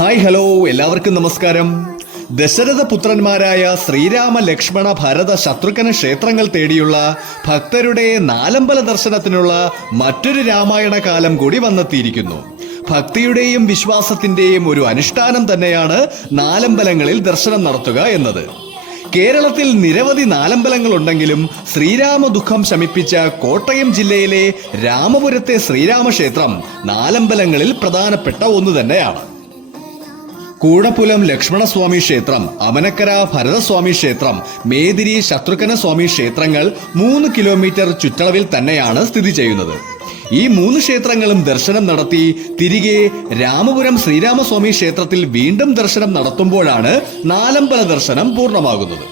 Hi hello. എല്ലാവർക്കും നമസ്കാരം. ദശരഥ പുത്രന്മാരായ ശ്രീരാമ ലക്ഷ്മണ ഭരത ശത്രുഘ്ന ക്ഷേത്രങ്ങൾ തേടിയുള്ള ഭക്തരുടെ നാലമ്പല ദർശനത്തിനുള്ള മറ്റൊരു രാമായണ കാലം കൂടി വന്നെത്തിയിരിക്കുന്നു. ഭക്തിയുടെയും വിശ്വാസത്തിന്റെയും ഒരു അനുഷ്ഠാനം തന്നെയാണ് നാലമ്പലങ്ങളിൽ ദർശനം നടത്തുക എന്നത്. കേരളത്തിൽ നിരവധി നാലമ്പലങ്ങൾ ഉണ്ടെങ്കിലും ശ്രീരാമ ദുഃഖം ശമിപ്പിച്ച കോട്ടയം ജില്ലയിലെ രാമപുരത്തെ ശ്രീരാമക്ഷേത്രം നാലമ്പലങ്ങളിൽ പ്രധാനപ്പെട്ട ഒന്ന് തന്നെയാണ്. കൂടപ്പുലം ലക്ഷ്മണസ്വാമി ക്ഷേത്രം അമനക്കര ഭരതസ്വാമി ക്ഷേത്രം മേതിരി ശത്രുഘ്ന സ്വാമി ക്ഷേത്രങ്ങൾ മൂന്ന് കിലോമീറ്റർ ചുറ്റളവിൽ തന്നെയാണ് സ്ഥിതി ചെയ്യുന്നത്. ഈ മൂന്ന് ക്ഷേത്രങ്ങളും ദർശനം നടത്തി തിരികെ രാമപുരം ശ്രീരാമസ്വാമി ക്ഷേത്രത്തിൽ വീണ്ടും ദർശനം നടത്തുമ്പോഴാണ് നാലമ്പല ദർശനം പൂർണമാകുന്നത്.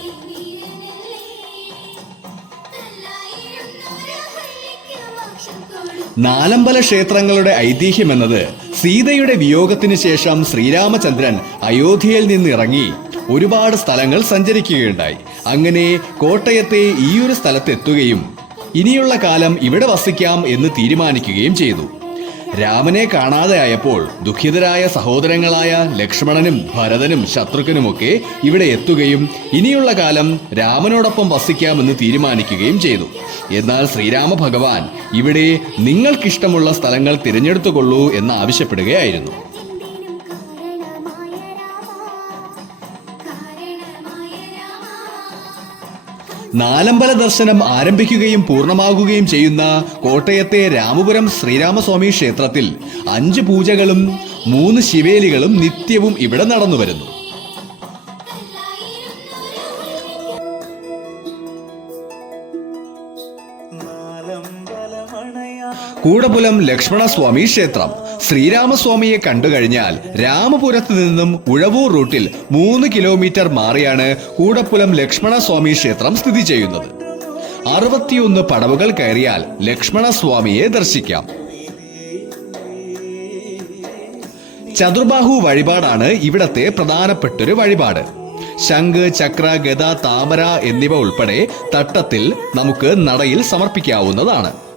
നാലമ്പല ക്ഷേത്രങ്ങളുടെ ഐതിഹ്യം എന്നത് സീതയുടെ വിയോഗത്തിന് ശേഷം ശ്രീരാമചന്ദ്രൻ അയോധ്യയിൽ നിന്ന് ഇറങ്ങി ഒരുപാട് സ്ഥലങ്ങൾ സഞ്ചരിക്കുകയുണ്ടായി. അങ്ങനെ കോട്ടയത്തെ ഈ ഒരു സ്ഥലത്തെത്തുകയും ഇനിയുള്ള കാലം ഇവിടെ വസിക്കാം എന്ന് തീരുമാനിക്കുകയും ചെയ്തു. രാമനെ കാണാതെ ആയപ്പോൾ ദുഃഖിതരായ സഹോദരങ്ങളായ ലക്ഷ്മണനും ഭരതനും ശത്രുക്കനുമൊക്കെ ഇവിടെ എത്തുകയും ഇനിയുള്ള കാലം രാമനോടൊപ്പം വസിക്കാമെന്ന് തീരുമാനിക്കുകയും ചെയ്തു. എന്നാൽ ശ്രീരാമ ഭഗവാൻ ഇവിടെ നിങ്ങൾക്കിഷ്ടമുള്ള സ്ഥലങ്ങൾ തിരഞ്ഞെടുത്തുകൊള്ളൂ എന്ന് നാലമ്പല ദർശനം ആരംഭിക്കുകയും പൂർണമാകുകയും ചെയ്യുന്ന കോട്ടയത്തെ രാമപുരം ശ്രീരാമസ്വാമി ക്ഷേത്രത്തിൽ അഞ്ച് പൂജകളും മൂന്ന് ശിവേലികളും നിത്യവും ഇവിടെ നടന്നു വരുന്നു. കൂടപുലം ലക്ഷ്മണസ്വാമി ക്ഷേത്രം. ശ്രീരാമസ്വാമിയെ കണ്ടുകഴിഞ്ഞാൽ രാമപുരത്ത് നിന്നും ഉഴവൂർ റൂട്ടിൽ മൂന്ന് കിലോമീറ്റർ മാറിയാണ് കൂടപ്പുലം ലക്ഷ്മണസ്വാമി ക്ഷേത്രം സ്ഥിതി ചെയ്യുന്നത്. അറുപത്തിയൊന്ന് പടവുകൾ കയറിയാൽ ലക്ഷ്മണസ്വാമിയെ ദർശിക്കാം. ചതുർബാഹു വഴിപാടാണ് ഇവിടത്തെ പ്രധാനപ്പെട്ടൊരു വഴിപാട്. ശംഖ് ചക്ര ഗദ താമര എന്നിവ ഉൾപ്പെടെ തട്ടത്തിൽ നമുക്ക് നടയിൽ സമർപ്പിക്കാവുന്നതാണ്.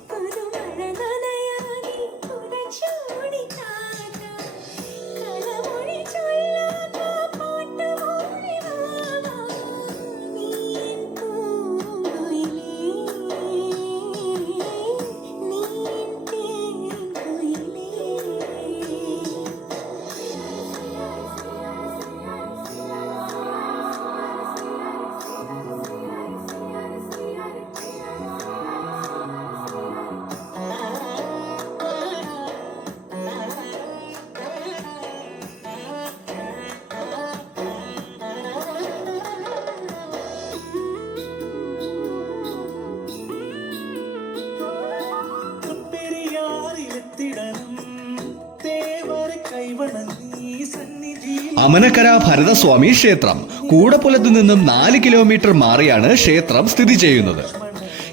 അമനക്കര ഭരതസ്വാമി ക്ഷേത്രം. കൂടപ്പുലത്തു നിന്നും നാല് കിലോമീറ്റർ മാറിയാണ് ക്ഷേത്രം സ്ഥിതി ചെയ്യുന്നത്.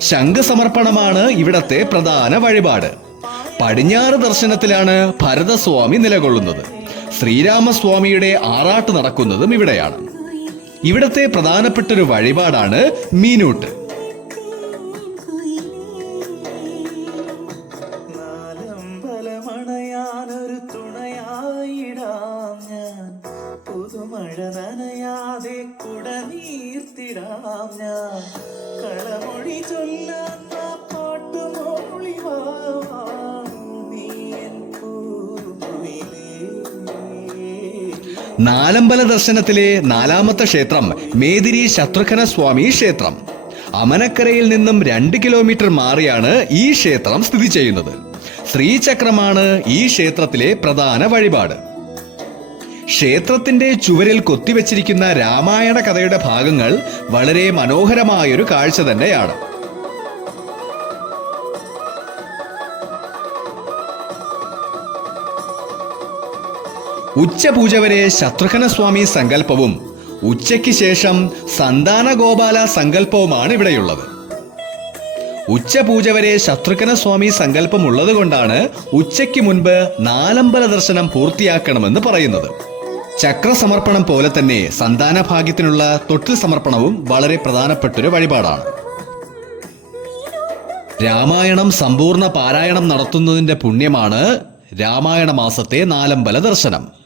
ശംഖസമർപ്പണമാണ് ഇവിടത്തെ പ്രധാന വഴിപാട്. പടിഞ്ഞാറ് ദർശനത്തിലാണ് ഭരതസ്വാമി നിലകൊള്ളുന്നത്. ശ്രീരാമസ്വാമിയുടെ ആറാട്ട് നടക്കുന്നതും ഇവിടെയാണ്. ഇവിടത്തെ പ്രധാനപ്പെട്ടൊരു വഴിപാടാണ് മീനൂട്ട്. നനയാതെ കുട നീർത്തിടാം ഞാൻ. കളമൊഴി ചൊല്ലാൻ പാട്ടു പാട്ടുമൊഴി നീ എൻ നാലമ്പല ദർശനത്തിലെ നാലാമത്തെ ക്ഷേത്രം മേദിരി ശത്രുഘ്ന സ്വാമി ക്ഷേത്രം. അമനക്കരയിൽ നിന്നും രണ്ട് കിലോമീറ്റർ മാറിയാണ് ഈ ക്ഷേത്രം സ്ഥിതി ചെയ്യുന്നത്. ശ്രീചക്രമാണ് ഈ ക്ഷേത്രത്തിലെ പ്രധാന വഴിപാട്. ക്ഷേത്രത്തിന്റെ ചുവരിൽ കൊത്തിവെച്ചിരിക്കുന്ന രാമായണ കഥയുടെ ഭാഗങ്ങൾ വളരെ മനോഹരമായൊരു കാഴ്ച തന്നെയാണ്. ഉച്ചപൂജ വരെ ശത്രുഘ്ന സ്വാമി സങ്കല്പവും ഉച്ചയ്ക്ക് ശേഷം സന്താന ഗോപാല സങ്കല്പവുമാണ് ഇവിടെയുള്ളത്. ഉച്ചപൂജ വരെ ശത്രുഘ്ന സ്വാമി സങ്കല്പം ഉള്ളതുകൊണ്ടാണ് ഉച്ചയ്ക്ക് മുൻപ് നാലമ്പല ദർശനം പൂർത്തിയാക്കണമെന്ന് പറയുന്നത്. ചക്രസമർപ്പണം പോലെ തന്നെ സന്താന ഭാഗ്യത്തിനുള്ള തൊട്ടിൽ സമർപ്പണവും വളരെ പ്രധാനപ്പെട്ടൊരു വഴിപാടാണ്. രാമായണം സമ്പൂർണ പാരായണം നടത്തുന്നതിന്റെ പുണ്യമാണ് രാമായണ മാസത്തെ നാലമ്പല ദർശനം.